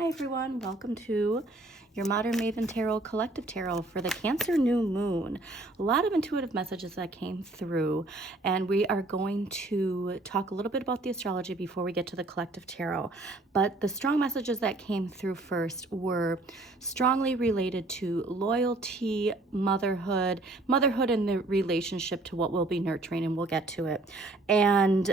Hi everyone, welcome to your Modern Maven Tarot Collective Tarot for the Cancer New Moon. A lot of intuitive messages that came through, and we are going to talk a little bit about the astrology before we get to the Collective Tarot. But the strong messages that came through first were strongly related to loyalty, motherhood and the relationship to what we'll be nurturing, and we'll get to it, and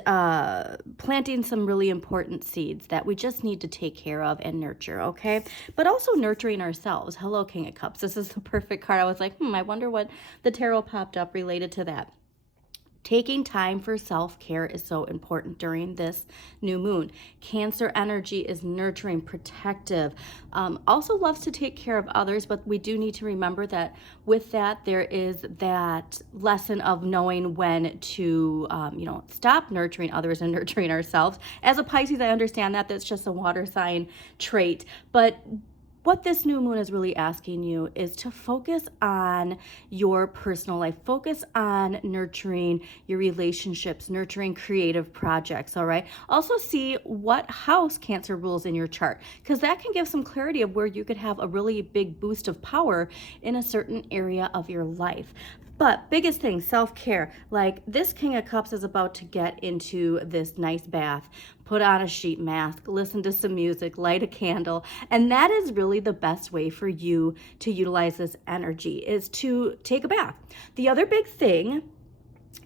planting some really important seeds that we just need to take care of and nurture, okay? But also nurturing ourselves. Hello, King of Cups. This is the perfect card. I was like, I wonder what the tarot popped up related to that. Taking time for self-care is so important during this new moon. Cancer energy is nurturing, protective, also loves to take care of others, but we do need to remember that with that, there is that lesson of knowing when to, stop nurturing others and nurturing ourselves. As a Pisces, I understand that that's just a water sign trait, but what this new moon is really asking you is to focus on your personal life, focus on nurturing your relationships, nurturing creative projects, all right? Also see what house Cancer rules in your chart, because that can give some clarity of where you could have a really big boost of power in a certain area of your life. But biggest thing, self-care. Like this King of Cups is about to get into this nice bath, put on a sheet mask, listen to some music, light a candle. And that is really the best way for you to utilize this energy, is to take a bath. The other big thing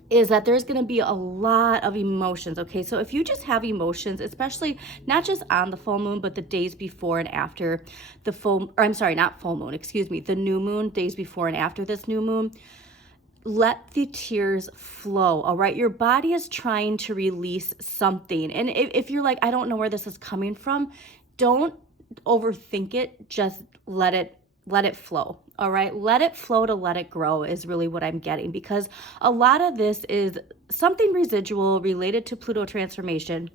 is that there's going to be a lot of emotions, okay? So if you just have emotions, especially not just on the full moon, but the days before and after the the new moon, days before and after this new moon, let the tears flow, all right? Your body is trying to release something. And if you're like, I don't know where this is coming from, don't overthink it. Just let it flow, all right? Let it flow to let it grow is really what I'm getting, because a lot of this is something residual related to Pluto transformation.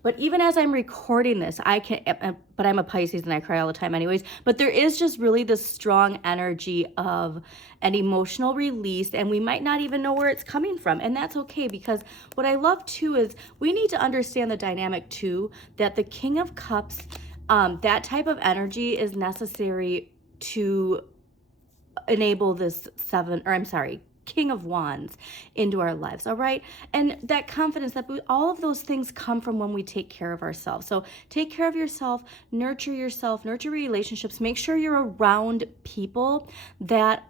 But even as I'm recording this, but I'm a Pisces and I cry all the time anyways, but there is just really this strong energy of an emotional release, and we might not even know where it's coming from. And that's okay, because what I love too is we need to understand the dynamic too, that the King of Cups, that type of energy is necessary to enable this King of Wands into our lives, all right? And that confidence, all of those things come from when we take care of ourselves. So take care of yourself, nurture relationships, make sure you're around people that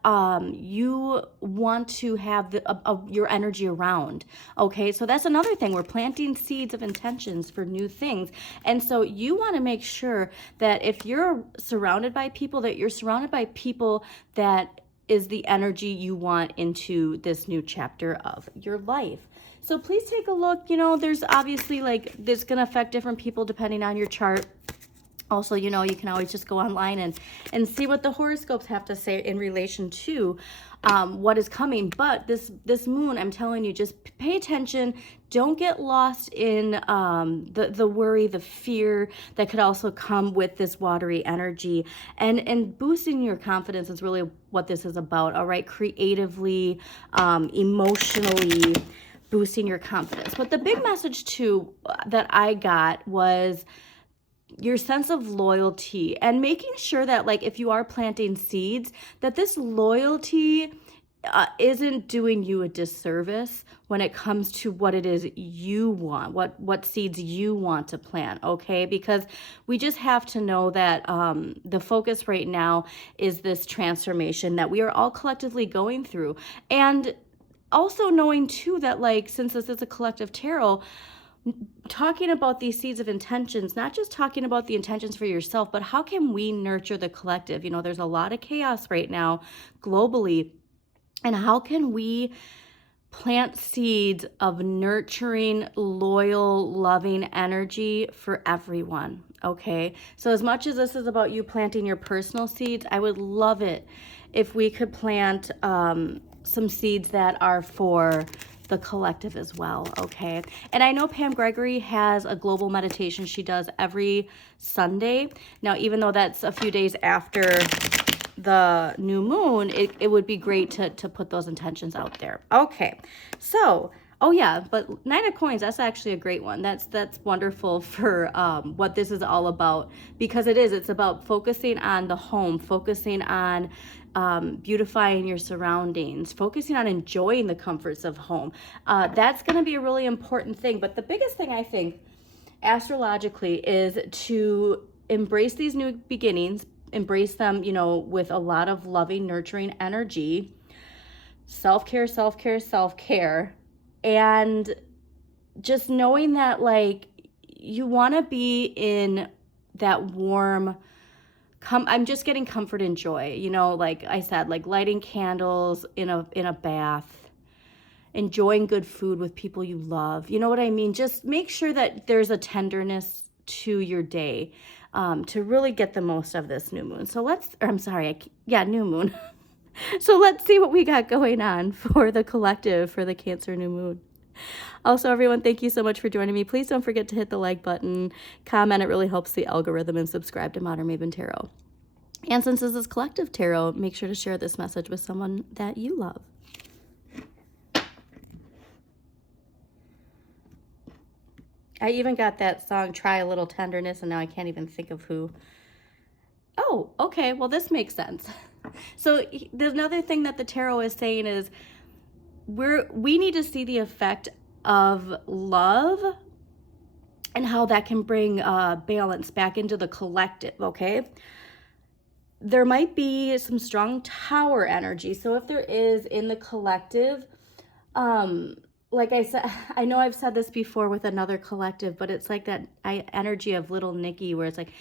you want to have your energy around, okay? So that's another thing. We're planting seeds of intentions for new things. And so you want to make sure that if you're surrounded by people, that you're surrounded by people that is the energy you want into this new chapter of your life. So please take a look. There's obviously this going to affect different people depending on your chart. Also, you can always just go online and see what the horoscopes have to say in relation to what is coming. But this moon, I'm telling you, just pay attention. Don't get lost in the worry, the fear that could also come with this watery energy. And boosting your confidence is really what this is about, all right? Creatively, emotionally, boosting your confidence. But the big message too that I got was your sense of loyalty, and making sure that if you are planting seeds, that this loyalty isn't doing you a disservice when it comes to what it is you want, what seeds you want to plant, okay? Because we just have to know that the focus right now is this transformation that we are all collectively going through. And also knowing too that since this is a collective tarot, talking about these seeds of intentions, not just talking about the intentions for yourself, but how can we nurture the collective? There's a lot of chaos right now globally, and how can we plant seeds of nurturing, loyal, loving energy for everyone, okay? So as much as this is about you planting your personal seeds, I would love it if we could plant some seeds that are for the collective as well, okay? And I know Pam Gregory has a global meditation she does every Sunday. Now, even though that's a few days after the new moon, it would be great to put those intentions out there. Okay, so Oh yeah, but Nine of Coins, that's actually a great one. That's wonderful for what this is all about, because it's about focusing on the home, focusing on beautifying your surroundings, focusing on enjoying the comforts of home. That's going to be a really important thing. But the biggest thing I think astrologically is to embrace these new beginnings, embrace them, with a lot of loving, nurturing energy, self-care, self-care, self-care, and just knowing that like you want to be in that warm I'm just getting comfort and joy, like I said, like lighting candles in a bath, enjoying good food with people you love. You know what I mean? Just make sure that there's a tenderness to your day, to really get the most of this new moon. So new moon. So let's see what we got going on for the collective for the Cancer new moon. Also, everyone, thank you so much for joining me. Please don't forget to hit the like button, comment. It really helps the algorithm, and subscribe to Modern Maven Tarot. And since this is collective tarot, make sure to share this message with someone that you love. I even got that song, Try a Little Tenderness, and now I can't even think of who. Oh, okay, well, this makes sense. So there's another thing that the tarot is saying is we need to see the effect of love and how that can bring balance back into the collective, okay? There might be some strong tower energy. So if there is in the collective, like I said, I know I've said this before with another collective, but it's like that energy of little Nikki where it's like,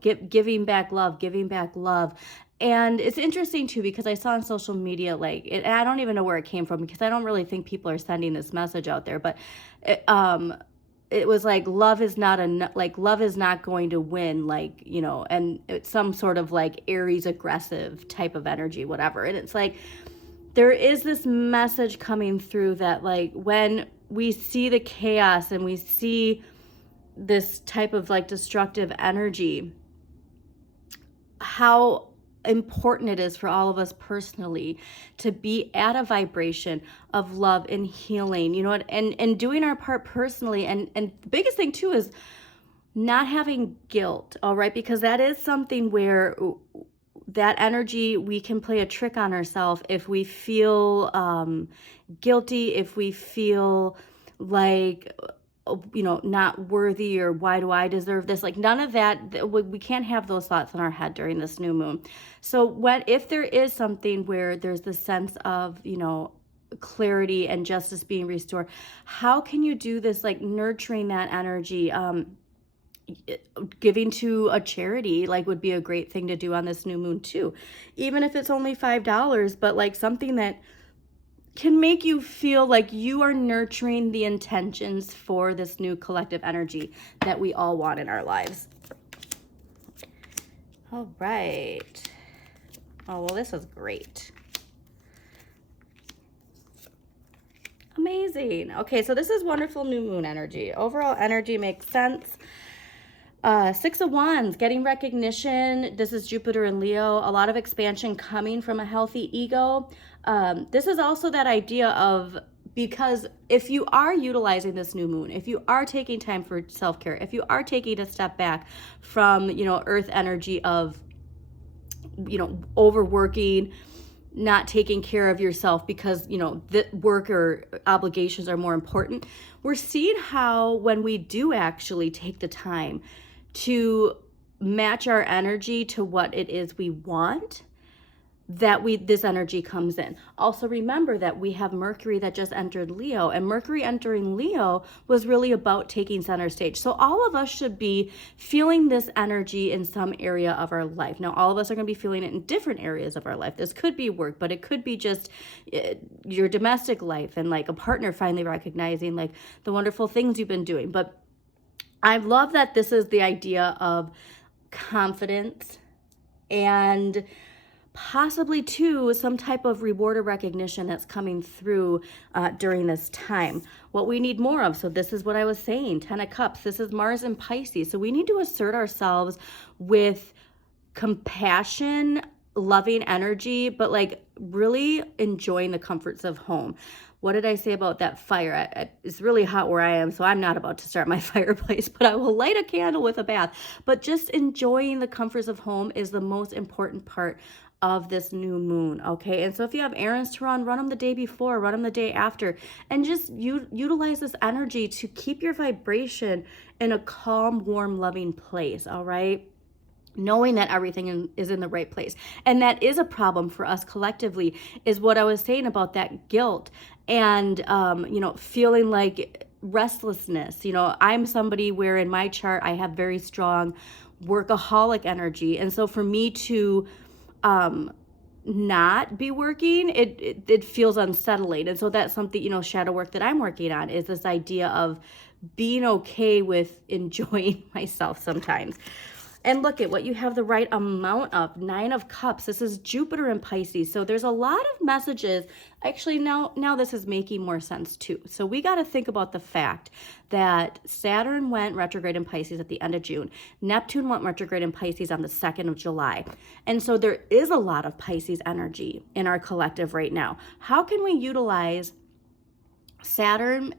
giving back love. And it's interesting too, because I saw on social media, and I don't even know where it came from, because I don't really think people are sending this message out there, but it was like, love is not going to win, and it's some sort of like Aries aggressive type of energy, whatever. And it's like, there is this message coming through that like when we see the chaos and we see this type of like destructive energy, how important it is for all of us personally to be at a vibration of love and healing, and doing our part personally. And the biggest thing too is not having guilt, all right? Because that is something where that energy, we can play a trick on ourselves if we feel guilty, if we feel like, not worthy, or why do I deserve this? Like none of that, we can't have those thoughts in our head during this new moon. So if there is something where there's this sense of, clarity and justice being restored, how can you do this? Like nurturing that energy, giving to a charity would be a great thing to do on this new moon too, even if it's only $5, but like something that can make you feel like you are nurturing the intentions for this new collective energy that we all want in our lives. All right. Oh, well, this is great. Amazing. Okay, so this is wonderful new moon energy. Overall energy makes sense. 6 of Wands, getting recognition. This is Jupiter and Leo. A lot of expansion coming from a healthy ego. This is also that idea of, because if you are utilizing this new moon, if you are taking time for self-care, if you are taking a step back from, earth energy of, overworking, not taking care of yourself because, the work or obligations are more important, we're seeing how when we do actually take the time to match our energy to what it is we want, that this energy comes in. Also remember that we have Mercury that just entered Leo, and Mercury entering Leo was really about taking center stage. So all of us should be feeling this energy in some area of our life. Now, all of us are going to be feeling it in different areas of our life. This could be work, but it could be just your domestic life and like a partner finally recognizing like the wonderful things you've been doing. But I love that this is the idea of confidence and possibly too some type of reward or recognition that's coming through during this time. What we need more of, so this is what I was saying, 10 of Cups, this is Mars and Pisces. So we need to assert ourselves with compassion, loving energy, but like really enjoying the comforts of home. What did I say about that fire? It's really hot where I am, so I'm not about to start my fireplace, but I will light a candle with a bath. But just enjoying the comforts of home is the most important part of this new moon, okay? And so if you have errands to run them the day before, run them the day after, and just utilize this energy to keep your vibration in a calm, warm, loving place, all right? Knowing that everything is in the right place. And that is a problem for us collectively, is what I was saying about that guilt and, feeling like restlessness. I'm somebody where in my chart, I have very strong workaholic energy. And so for me to not be working, it feels unsettling. And so that's something, shadow work that I'm working on, is this idea of being okay with enjoying myself sometimes. And look at what you have the right amount of. 9 of Cups. This is Jupiter in Pisces. So there's a lot of messages. Actually, now this is making more sense too. So we got to think about the fact that Saturn went retrograde in Pisces at the end of June. Neptune went retrograde in Pisces on the 2nd of July. And so there is a lot of Pisces energy in our collective right now. How can we utilize Saturn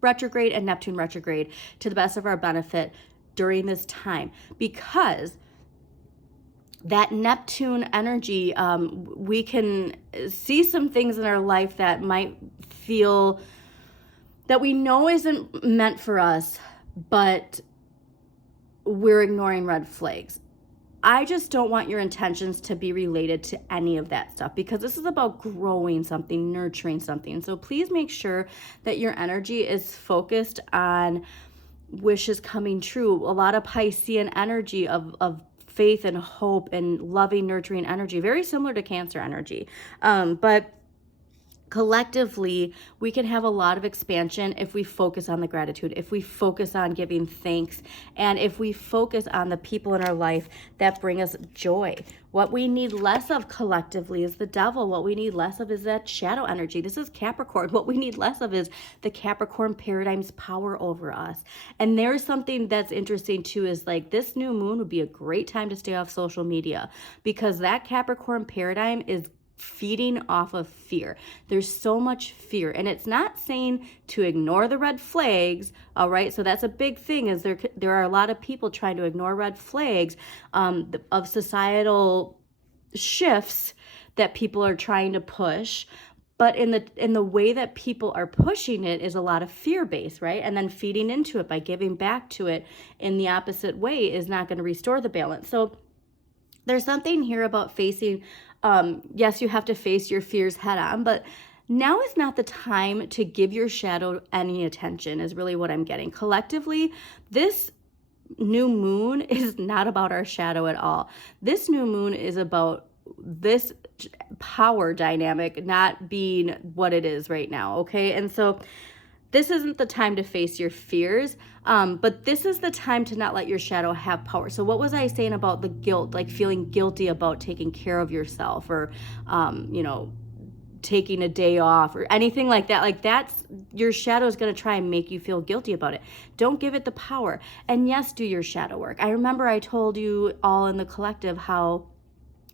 retrograde and Neptune retrograde to the best of our benefit during this time? Because that Neptune energy, we can see some things in our life that might feel that we know isn't meant for us, but we're ignoring red flags. I just don't want your intentions to be related to any of that stuff, because this is about growing something, nurturing something. So please make sure that your energy is focused on wishes coming true. A lot of Piscean energy of faith and hope and loving, nurturing energy, very similar to Cancer energy. But collectively, we can have a lot of expansion if we focus on the gratitude, if we focus on giving thanks, and if we focus on the people in our life that bring us joy. What we need less of collectively is the devil. What we need less of is that shadow energy. This is Capricorn. What we need less of is the Capricorn paradigm's power over us. And there's something that's interesting too, is like this new moon would be a great time to stay off social media, because that Capricorn paradigm is feeding off of fear. There's so much fear, and it's not saying to ignore the red flags, all right? So that's a big thing, is there are a lot of people trying to ignore red flags of societal shifts that people are trying to push. But in the way that people are pushing it is a lot of fear-based, right? And then feeding into it by giving back to it in the opposite way is not going to restore the balance. So there's something here about facing, yes, you have to face your fears head on, but now is not the time to give your shadow any attention, is really what I'm getting. Collectively, this new moon is not about our shadow at all. This new moon is about this power dynamic not being what it is right now, okay? And so this isn't the time to face your fears, but this is the time to not let your shadow have power. So what was I saying about the guilt, like feeling guilty about taking care of yourself, or, taking a day off or anything like that? Like, that's, your shadow is going to try and make you feel guilty about it. Don't give it the power. And yes, do your shadow work. I remember I told you all in the collective how,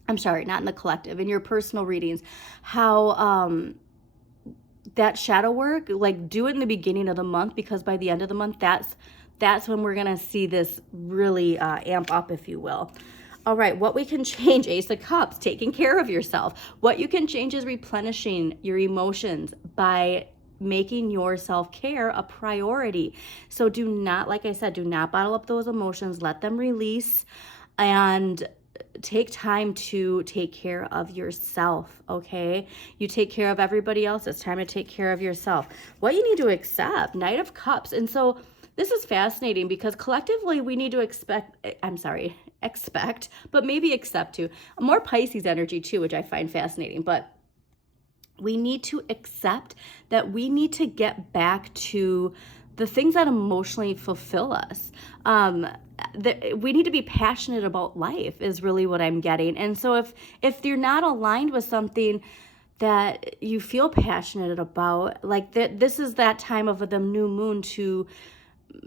I'm sorry, not in the collective, in your personal readings, how, that shadow work, like, do it in the beginning of the month, because by the end of the month, that's when we're gonna see this really amp up, if you will. All right, what we can change, Ace of Cups, taking care of yourself. What you can change is replenishing your emotions by making your self-care a priority. So do not, like I said, do not bottle up those emotions, let them release, and take time to take care of yourself, okay? You take care of everybody else, it's time to take care of yourself. What you need to accept, Knight of Cups. And so this is fascinating, because collectively we need to expect, but maybe accept too. More Pisces energy too, which I find fascinating. But we need to accept that we need to get back to the things that emotionally fulfill us. We need to be passionate about life, is really what I'm getting. And so if you're not aligned with something that you feel passionate about, like this is that time of the new moon to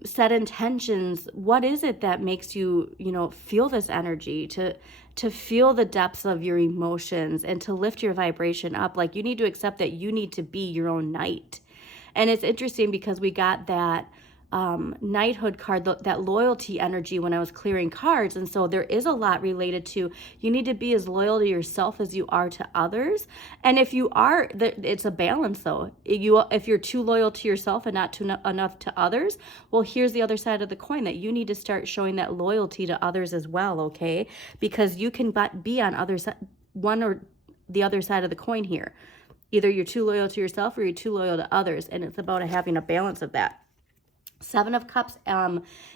set intentions. What is it that makes you, feel this energy, to feel the depths of your emotions and to lift your vibration up? Like, you need to accept that you need to be your own knight. And it's interesting because we got that knighthood card, that loyalty energy when I was clearing cards. And so there is a lot related to, you need to be as loyal to yourself as you are to others. And if you are, it's a balance though. If you're too loyal to yourself and not too enough to others, well, here's the other side of the coin, that you need to start showing that loyalty to others as well, okay? Because you can be on one or the other side of the coin here. Either you're too loyal to yourself or you're too loyal to others, and it's about having a balance of that. Seven of Cups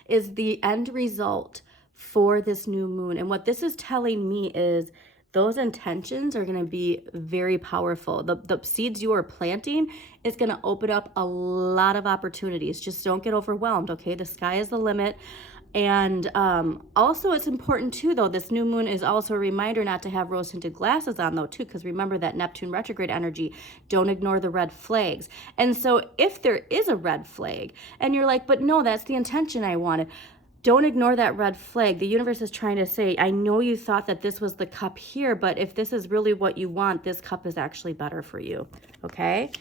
is the end result for this new moon. And what this is telling me is those intentions are going to be very powerful. The seeds you are planting is going to open up a lot of opportunities. Just don't get overwhelmed, okay? The sky is the limit. And also it's important too, though, this new moon is also a reminder not to have rose-tinted glasses on, though, too, because remember that Neptune retrograde energy. Don't ignore the red flags. And so if there is a red flag and you're like, but no, that's the intention I wanted, don't ignore that red flag. The universe is trying to say, I know you thought that this was the cup here, but if this is really what you want, this cup is actually better for you, okay?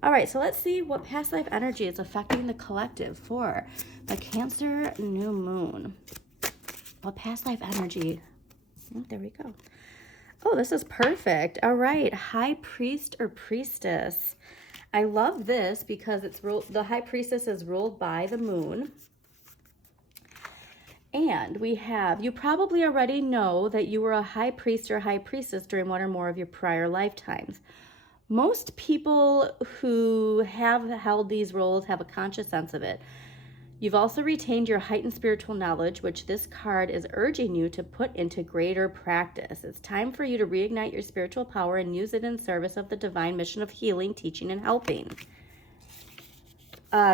All right, so let's see what past life energy is affecting the collective for the Cancer new moon. What past life energy? Oh, there we go. Oh, this is perfect. All right, High Priest or Priestess. I love this because the High Priestess is ruled by the moon. And we have, you probably already know that you were a high priest or high priestess during one or more of your prior lifetimes. Most people who have held these roles have a conscious sense of it. You've also retained your heightened spiritual knowledge, which this card is urging you to put into greater practice. It's time for you to reignite your spiritual power and use it in service of the divine mission of healing, teaching, and helping.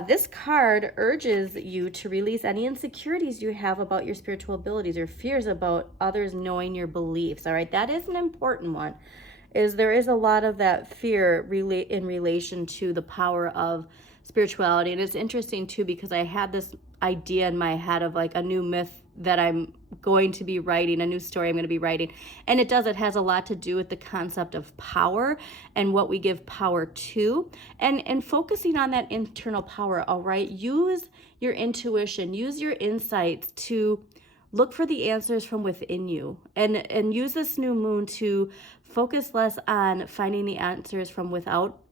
This card urges you to release any insecurities you have about your spiritual abilities or fears about others knowing your beliefs. All right, that is an important one. There is a lot of that fear in relation to the power of spirituality. And it's interesting too, because I had this idea in my head of like a new myth that I'm going to be writing, a new story I'm going to be writing. And it has a lot to do with the concept of power and what we give power to, and focusing on that internal power. All right, use your intuition, use your insights to look for the answers from within you, and use this new moon to focus less on finding the answers from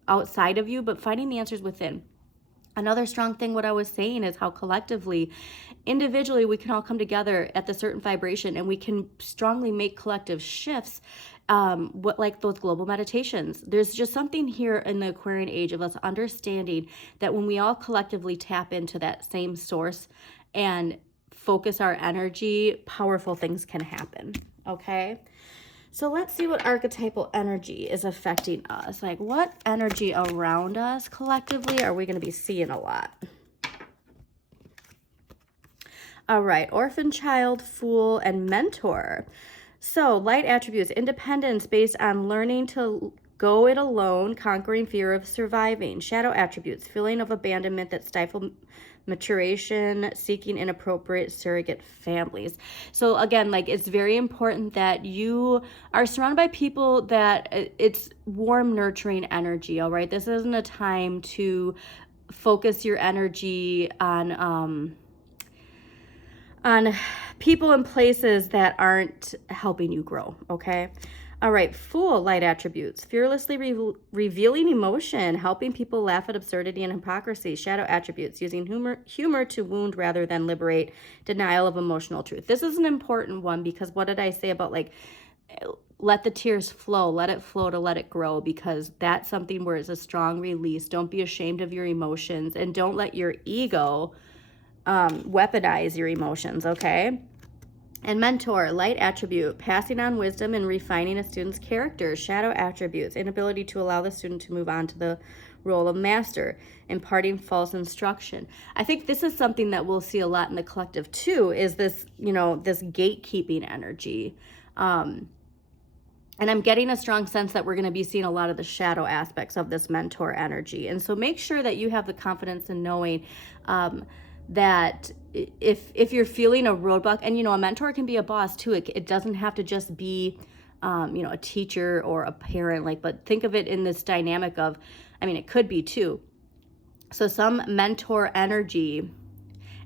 outside of you, but finding the answers within. Another strong thing, what I was saying, is how collectively, individually, we can all come together at the certain vibration and we can strongly make collective shifts, like those global meditations. There's just something here in the Aquarian age of us understanding that when we all collectively tap into that same source and focus our energy, powerful things can happen, okay? So let's see what archetypal energy is affecting us. Like, what energy around us collectively are we going to be seeing a lot? All right, orphan child, fool, and mentor. So light attributes: independence based on learning to go it alone, conquering fear of surviving. Shadow attributes: feeling of abandonment that stifle maturation, seeking inappropriate surrogate families. So again, like, it's very important that you are surrounded by people that it's warm, nurturing energy. All right, this isn't a time to focus your energy on people and places that aren't helping you grow, okay? All right, Fool, light attributes: fearlessly revealing emotion, helping people laugh at absurdity and hypocrisy. Shadow attributes: using humor to wound rather than liberate, denial of emotional truth. This is an important one because what did I say about, like, let the tears flow, let it flow to let it grow, because that's something where it's a strong release. Don't be ashamed of your emotions, and don't let your ego weaponize your emotions, okay? And mentor, light attribute: passing on wisdom and refining a student's character. Shadow attributes: inability to allow the student to move on to the role of master, imparting false instruction. I think this is something that we'll see a lot in the collective too, is this, this gatekeeping energy. And I'm getting a strong sense that we're going to be seeing a lot of the shadow aspects of this mentor energy. And so make sure that you have the confidence in knowing that if you're feeling a roadblock, and a mentor can be a boss too. It doesn't have to just be a teacher or a parent, but think of it in this dynamic of, it could be too. So some mentor energy.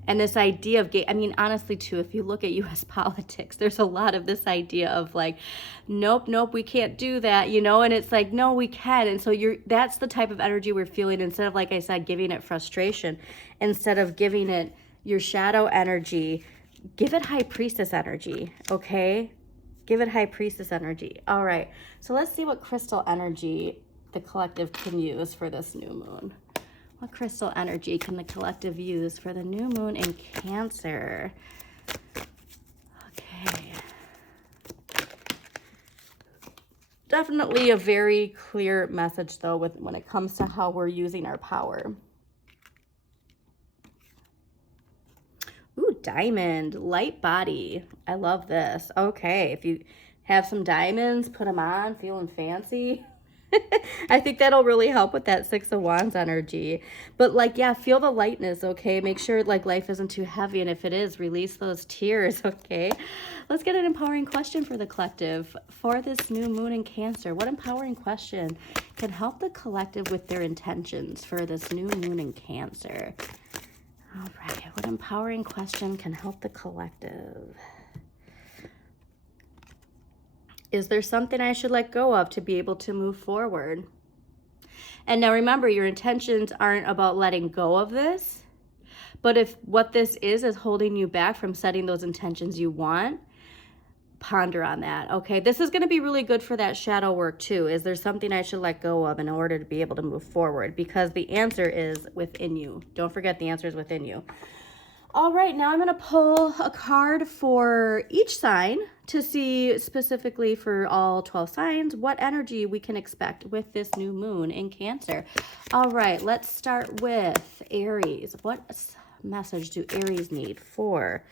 And this idea of honestly too, if you look at US politics, there's a lot of this idea of nope, we can't do that, and it's no, we can. And so that's the type of energy we're feeling, instead of, like I said, giving it frustration, instead of giving it your shadow energy, give it high priestess energy, okay? Give it high priestess energy. All right, so let's see what crystal energy the collective can use for this new moon. What crystal energy can the collective use for the new moon in Cancer? Okay. Definitely a very clear message, though, when it comes to how we're using our power. Ooh, diamond, light body. I love this. Okay, if you have some diamonds, put them on, feeling fancy. I think that'll really help with that Six of Wands energy. But feel the lightness, okay? Make sure life isn't too heavy, and if it is, release those tears, okay? Let's get an empowering question for the collective for this new moon in Cancer. What empowering question can help the collective with their intentions for this new moon in Cancer? All right, what empowering question can help the collective? Is there something I should let go of to be able to move forward? And now remember, your intentions aren't about letting go of this, but if what this is holding you back from setting those intentions you want, ponder on that, okay? This is going to be really good for that shadow work too. Is there something I should let go of in order to be able to move forward? Because the answer is within you. Don't forget, the answer is within you. All right, now I'm going to pull a card for each sign to see specifically for all 12 signs what energy we can expect with this new moon in Cancer. All right, let's start with Aries. What message do Aries need for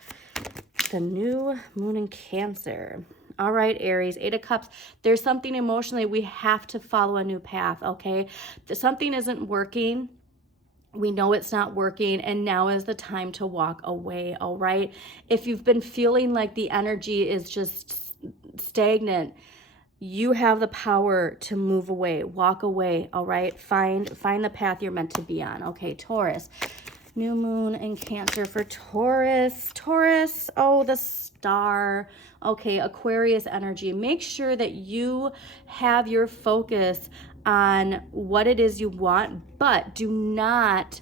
the new moon in Cancer? All right, Aries, Eight of Cups. There's something emotionally we have to follow a new path, okay? Something isn't working. We know it's not working, and now is the time to walk away, all right? If you've been feeling like the energy is just stagnant, you have the power to move away, walk away, all right? Find the path you're meant to be on. Okay, Taurus. New moon in Cancer for Taurus. Taurus, oh, the star. Okay, Aquarius energy. Make sure that you have your focus on what it is you want, but do not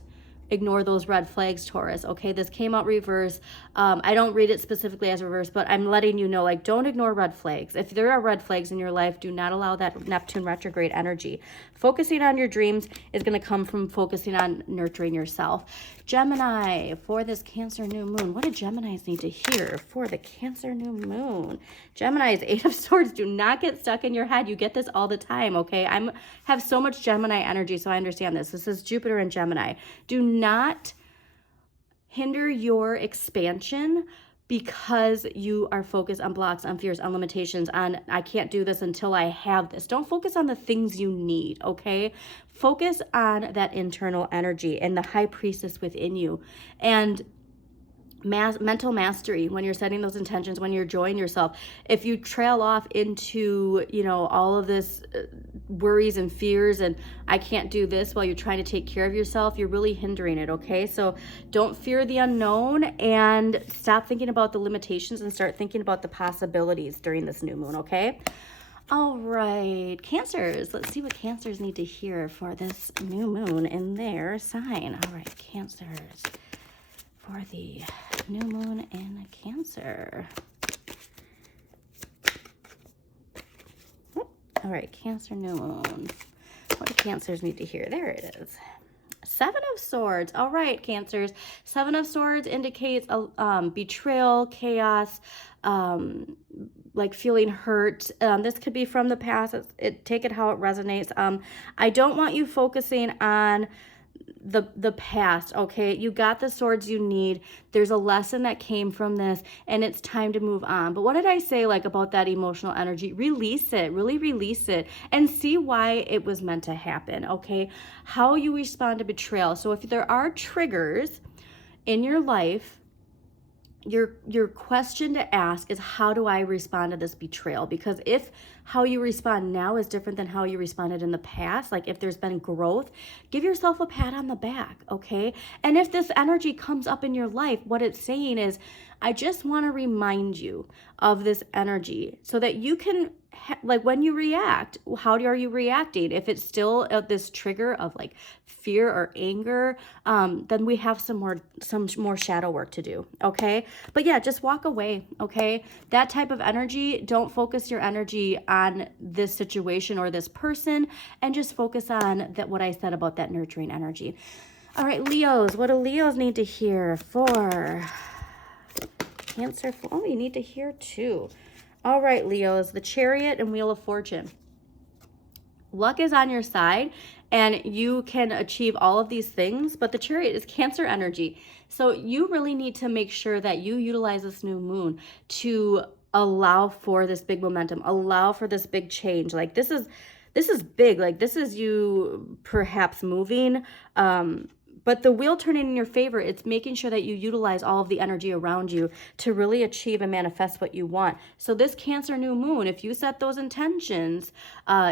ignore those red flags, Taurus. Okay, this came out reverse. I don't read it specifically as reverse, but I'm letting you know, don't ignore red flags. If there are red flags in your life, do not allow that Neptune retrograde energy. Focusing on your dreams is going to come from focusing on nurturing yourself. Gemini, for this Cancer new moon, what do Geminis need to hear for the Cancer new moon? Geminis, Eight of Swords. Do not get stuck in your head. You get this all the time, okay? I have so much Gemini energy, so I understand this. This is Jupiter and Gemini. Do not hinder your expansion because you are focused on blocks, on fears, on limitations, on I can't do this until I have this. Don't focus on the things you need, okay? Focus on that internal energy and the high priestess within you. And mental mastery when you're setting those intentions, when you're enjoying yourself. If you trail off into, all of this worries and fears and I can't do this while you're trying to take care of yourself, you're really hindering it, okay? So don't fear the unknown and stop thinking about the limitations and start thinking about the possibilities during this new moon, okay? All right, Cancers. Let's see what Cancers need to hear for this new moon in their sign. All right, Cancers, for the new moon in Cancer. All right, Cancer new moon. What do Cancers need to hear? There it is. Seven of Swords. All right, Cancers. Seven of Swords indicates betrayal, chaos, feeling hurt. This could be from the past. Take it how it resonates. I don't want you focusing on the past, okay? You got the swords you need. There's a lesson that came from this, and it's time to move on. But what did I say about that emotional energy? Release it, really release it, and see why it was meant to happen, okay? How you respond to betrayal. So if there are triggers in your life, your question to ask is, how do I respond to this betrayal? Because if how you respond now is different than how you responded in the past, like if there's been growth, give yourself a pat on the back, okay? And if this energy comes up in your life, what it's saying is, I just want to remind you of this energy so that you can, like when you react, how are you reacting? If it's still this trigger of like fear or anger, then we have some more shadow work to do, okay? But yeah, just walk away, okay? That type of energy, don't focus your energy on this situation or this person, and just focus on that, what I said about that nurturing energy. All right, Leos, what do Leos need to hear for Cancer? Oh, you need to hear too. All right, Leos, the Chariot and Wheel of Fortune. Luck is on your side and you can achieve all of these things, but the Chariot is Cancer energy. So you really need to make sure that you utilize this new moon to allow for this big momentum, allow for this big change. Like this is big. Like this is you perhaps moving, but the wheel turning in your favor, it's making sure that you utilize all of the energy around you to really achieve and manifest what you want. So this Cancer new moon, if you set those intentions,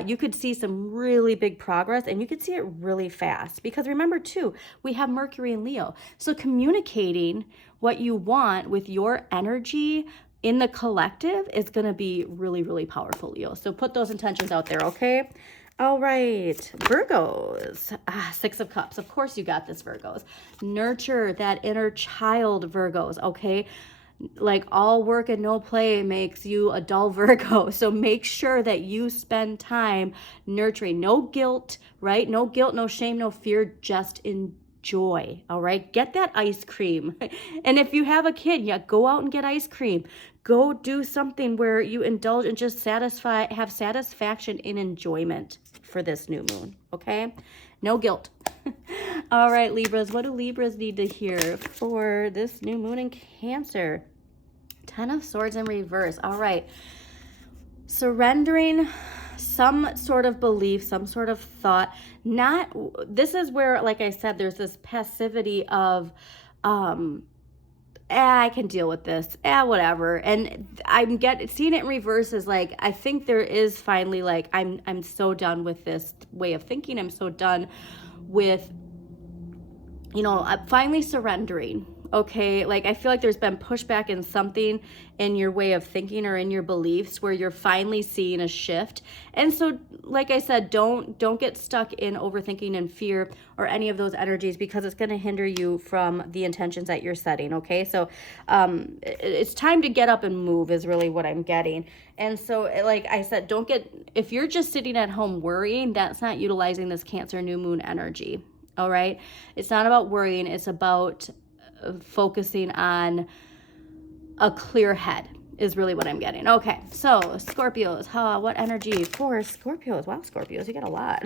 you could see some really big progress, and you could see it really fast. Because remember too, we have Mercury and Leo. So communicating what you want with your energy in the collective is going to be really, really powerful, Leo. So put those intentions out there, okay? All right, Virgos. Six of Cups. Of course you got this, Virgos. Nurture that inner child, Virgos, okay? Like all work and no play makes you a dull Virgo. So make sure that you spend time nurturing. No guilt, right? No guilt, no shame, no fear, just enjoy, all right? Get that ice cream. And if you have a kid, yeah, go out and get ice cream. Go do something where you indulge and just have satisfaction in enjoyment for this new moon, okay? No guilt. All right, Libras, what do Libras need to hear for this new moon in Cancer? 10 of Swords in reverse. All right. Surrendering some sort of belief, some sort of thought. This is where, like I said, there's this passivity of, I can deal with this, whatever. And I'm seeing it in reverse is like, I think there is finally like, I'm so done with this way of thinking. I'm so done with, finally surrendering. Okay, like I feel like there's been pushback in something in your way of thinking or in your beliefs where you're finally seeing a shift. And so, like I said, don't get stuck in overthinking and fear or any of those energies, because it's going to hinder you from the intentions that you're setting. Okay, so it's time to get up and move is really what I'm getting. And so, like I said, if you're just sitting at home worrying, that's not utilizing this Cancer new moon energy. All right, it's not about worrying, it's about focusing on a clear head is really what I'm getting. Okay, so Scorpios, what energy for Scorpios? Wow, Scorpios, you got a lot.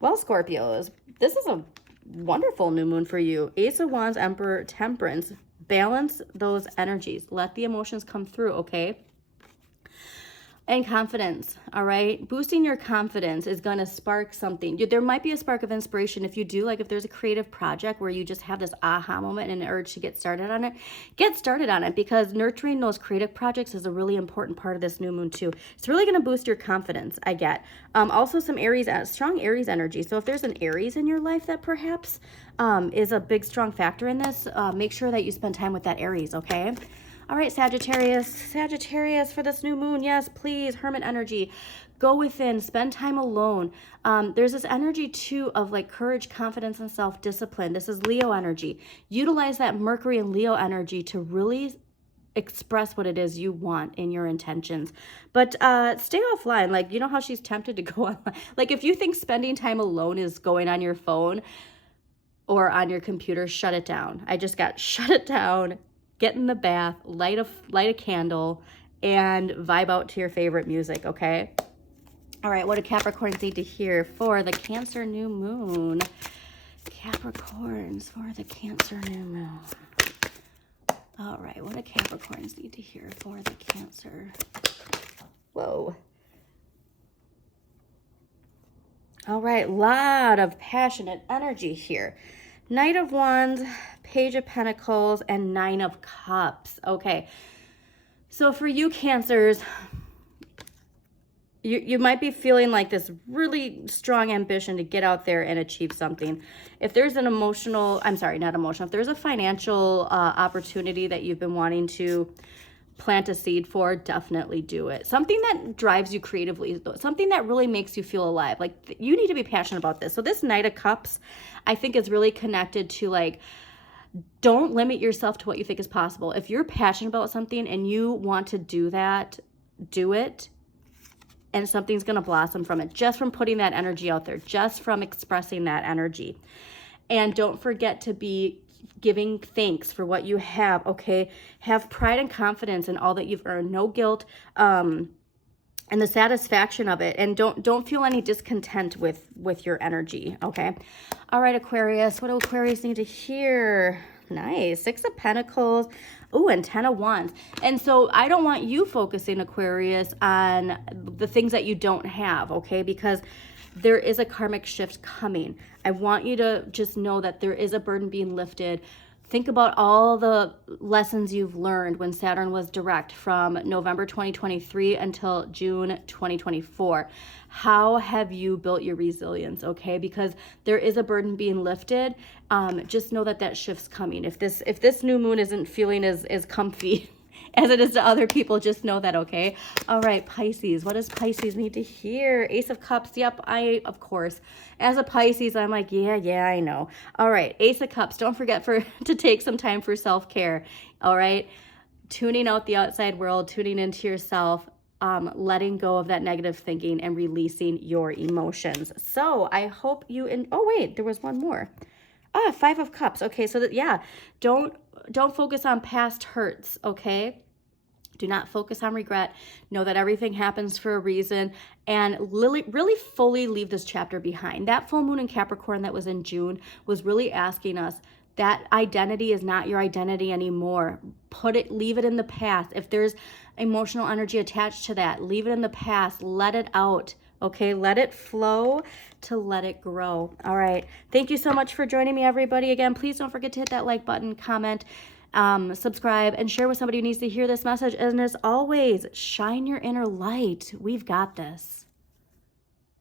Well, Scorpios, this is a wonderful new moon for you. Ace of Wands, Emperor, Temperance. Balance those energies. Let the emotions come through, okay? And confidence, all right? Boosting your confidence is going to spark something. There might be a spark of inspiration if you do, like if there's a creative project where you just have this aha moment and an urge to get started on it, get started on it, because nurturing those creative projects is a really important part of this new moon too. It's really going to boost your confidence, I get. Also some Aries, strong Aries energy. So if there's an Aries in your life that perhaps is a big, strong factor in this, make sure that you spend time with that Aries, okay? All right, Sagittarius for this new moon. Yes, please, Hermit energy. Go within, spend time alone. There's this energy too of like courage, confidence, and self-discipline. This is Leo energy. Utilize that Mercury and Leo energy to really express what it is you want in your intentions. But stay offline. Like, you know how she's tempted to go online? Like, if you think spending time alone is going on your phone or on your computer, shut it down. I just got shut it down. Get in the bath, light a candle, and vibe out to your favorite music, okay? All right, what do Capricorns need to hear for the Cancer new moon? Capricorns for the Cancer new moon. All right, what do Capricorns need to hear for the Cancer? Whoa. All right, lot of passionate energy here. Knight of Wands, Page of Pentacles, and Nine of Cups. Okay, so for you Cancers, you might be feeling like this really strong ambition to get out there and achieve something. If there's an emotional, I'm sorry, not emotional, if there's a financial opportunity that you've been wanting to plant a seed for, definitely do it. Something that drives you creatively, something that really makes you feel alive. Like, you need to be passionate about this. So this Knight of Cups, I think, is really connected to, like, don't limit yourself to what you think is possible. If you're passionate about something and you want to do that, do it. And something's going to blossom from it, just from putting that energy out there, just from expressing that energy. And don't forget to be giving thanks for what you have, okay? Have pride and confidence in all that you've earned. No guilt, and the satisfaction of it. And don't feel any discontent with your energy, okay? All right, Aquarius, what do Aquarius need to hear? Nice. 6 of Pentacles. Ooh, and 10 of Wands. And so I don't want you focusing, Aquarius, on the things that you don't have, okay? Because there is a karmic shift coming. I want you to just know that there is a burden being lifted. Think about all the lessons you've learned when Saturn was direct from November 2023 until June 2024. How have you built your resilience, okay? Because there is a burden being lifted. Just know that that shift's coming. If this new moon isn't feeling as comfy as it is to other people, just know that, okay? All right, Pisces. What does Pisces need to hear? Ace of Cups. Yep, of course. As a Pisces, I'm like, yeah, I know. All right, Ace of Cups. Don't forget to take some time for self-care, all right? Tuning out the outside world, tuning into yourself, letting go of that negative thinking and releasing your emotions. So I hope you, oh wait, there was one more. 5 of Cups. Okay, so yeah, don't focus on past hurts, okay? Do not focus on regret. Know that everything happens for a reason, and really fully leave this chapter behind. That full moon in Capricorn that was in June was really asking us that identity is not your identity anymore. Leave it in the past. If there's emotional energy attached to that, leave it in the past. Let it out. Okay, let it flow to let it grow. All right. Thank you so much for joining me, everybody. Again, please don't forget to hit that like button, comment, subscribe, and share with somebody who needs to hear this message. And as always, shine your inner light. We've got this.